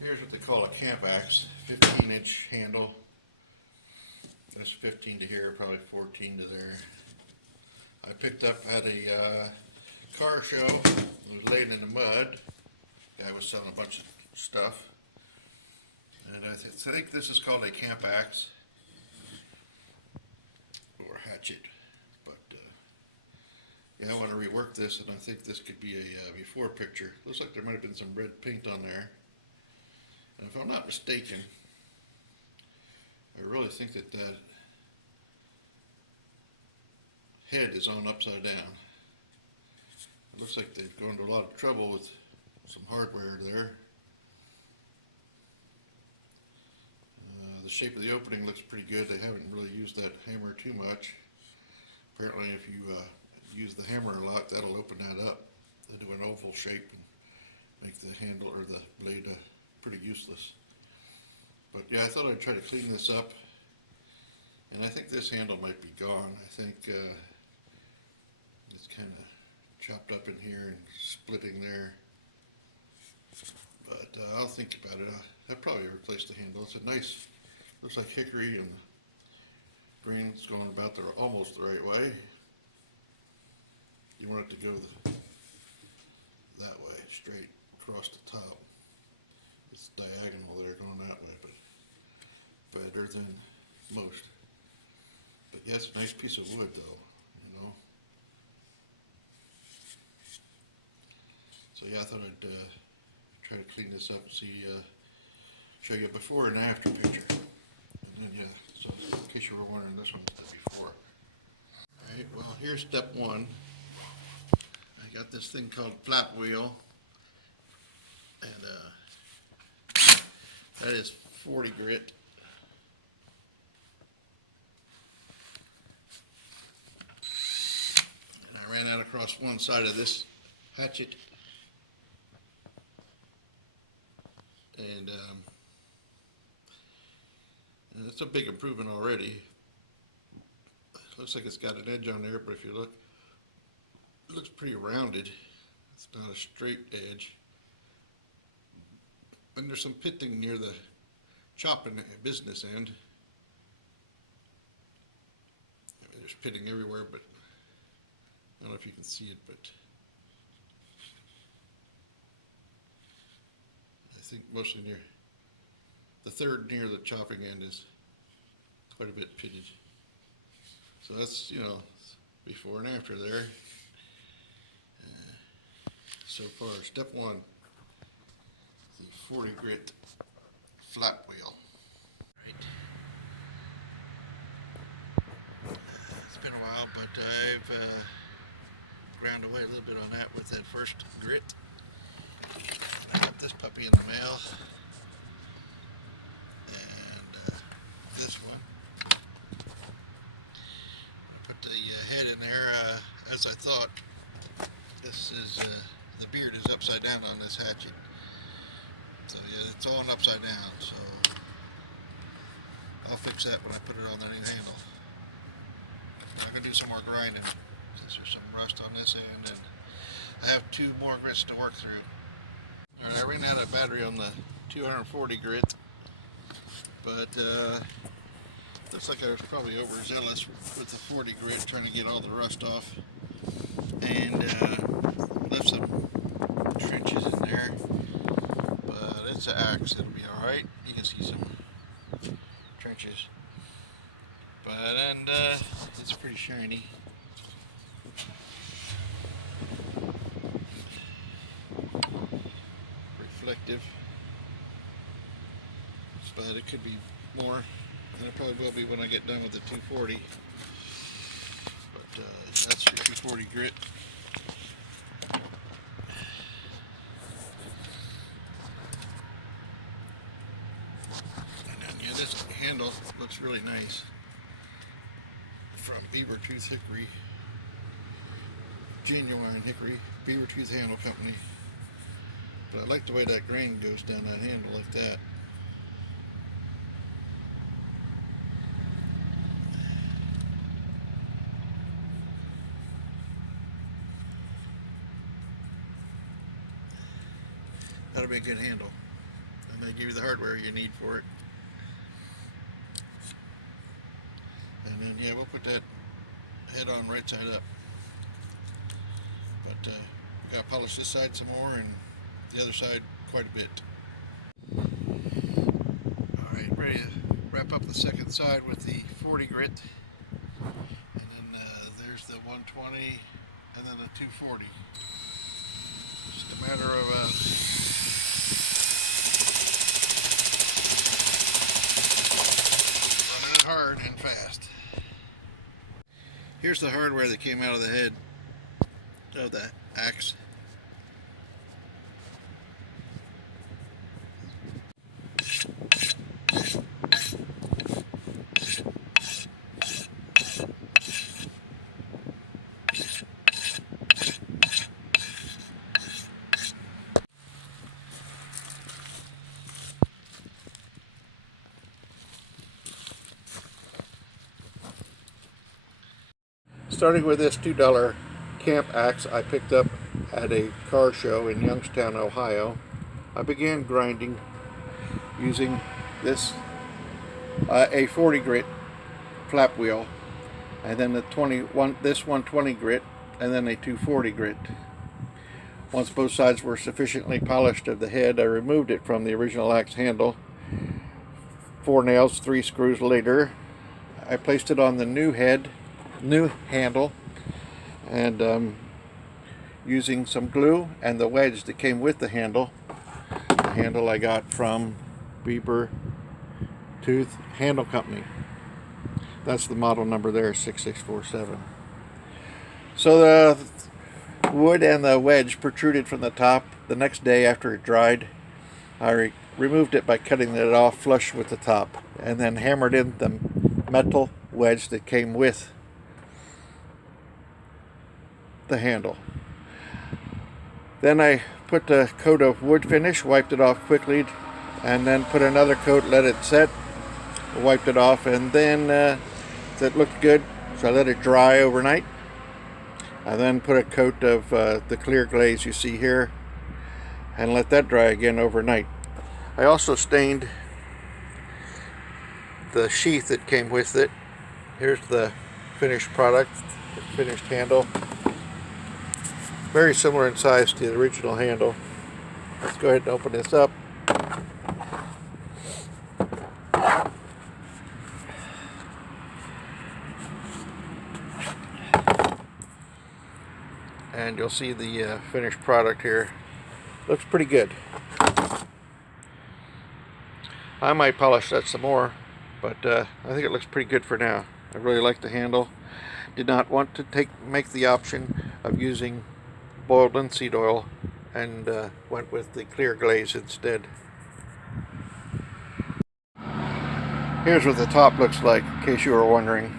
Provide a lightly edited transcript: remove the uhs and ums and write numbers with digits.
Here's what they call a camp axe, 15-inch handle. That's 15 to here, probably 14 to there. I picked up at a car show. It was laying in the mud. Guy was selling a bunch of stuff. And I think this is called a camp axe or hatchet. But yeah, I want to rework this, and I think this could be a before picture. Looks like there might have been some red paint on there. And if I'm not mistaken, I really think that head is on upside down. It looks like they've gone to a lot of trouble with some hardware there. The shape of the opening looks pretty good. They haven't really used that hammer too much. Apparently if you use the hammer a lot, that'll open that up. They do an oval shape and make the handle or the blade pretty useless. But yeah, I thought I'd try to clean this up. And I think this handle might be gone. I think it's kind of chopped up in here and splitting there. But I'll think about it. I'll probably replace the handle. It's a nice, looks like hickory, and the grain's going about almost the right way. You want it to go that way, straight across the top. It's diagonal there, going that way, but better than most. But yeah, it's a nice piece of wood though, you know. So yeah, I thought I'd try to clean this up and see, show you a before and after picture. And then yeah, so in case you were wondering, this one's the before. Alright, well here's step one. I got this thing called flat wheel, and that is 40 grit. And I ran that across one side of this hatchet. And it's a big improvement already. Looks like it's got an edge on there, but if you look, it looks pretty rounded. It's not a straight edge. And there's some pitting near the chopping business end. I mean, there's pitting everywhere, but I don't know if you can see it, but I think mostly near the third near the chopping end is quite a bit pitted. So that's, you know, before and after there. So far, step one, the 40 grit flat wheel. Right. It's been a while, but I've ground away a little bit on that with that first grit. I got this puppy in the mail, and this one. I put the head in there as I thought. This is the beard is upside down on this hatchet, so yeah, it's all upside down. So I'll fix that when I put it on the new handle. I'm gonna do some more grinding since there's some rust on this end, and I have 2 more grits to work through. Alright, I ran out of battery on the 240 grit, but looks like I was probably overzealous with the 40 grit, trying to get all the rust off, and left some trenches in there. But it's an axe, it'll be alright. You can see some trenches, and it's pretty shiny. Reflective, but it could be more, and it probably will be when I get done with the 240. But that's your 240 grit. And then yeah, this handle looks really nice, from Beaver Tooth Hickory, genuine hickory, Beaver Tooth Handle Company. But I like the way that grain goes down that handle like that. That'll be a good handle. and they give you the hardware you need for it. And then yeah, we'll put that head on right side up. But we got to polish this side some more and the other side quite a bit. Alright, ready to wrap up the second side with the 40 grit. And then there's the 120 and then the 240. Just a matter of running it hard and fast. Here's the hardware that came out of the head of the axe. Starting with this $2 camp axe I picked up at a car show in Youngstown, Ohio, I began grinding using this a 40 grit flap wheel, and then this 120 grit, and then a 240 grit. Once both sides were sufficiently polished of the head, I removed it from the original axe handle. 4 nails, 3 screws later, I placed it on the new handle, and using some glue and the wedge that came with the handle. The handle I got from Weber Tooth Handle Company. That's the model number there, 6647. So the wood and the wedge protruded from the top. The next day after it dried, I removed it by cutting it off flush with the top, and then hammered in the metal wedge that came with the handle. Then I put a coat of wood finish, wiped it off quickly, and then put another coat, let it set, wiped it off, and then it looked good, so I let it dry overnight. I then put a coat of the clear glaze you see here and let that dry again overnight. I also stained the sheath that came with it. Here's the finished product, the finished handle. Very similar in size to the original handle. Let's go ahead and open this up. And you'll see the finished product here. Looks pretty good. I might polish that some more, but I think it looks pretty good for now. I really like the handle. Did not want to make the option of using boiled linseed oil, and went with the clear glaze instead. Here's what the top looks like, in case you were wondering.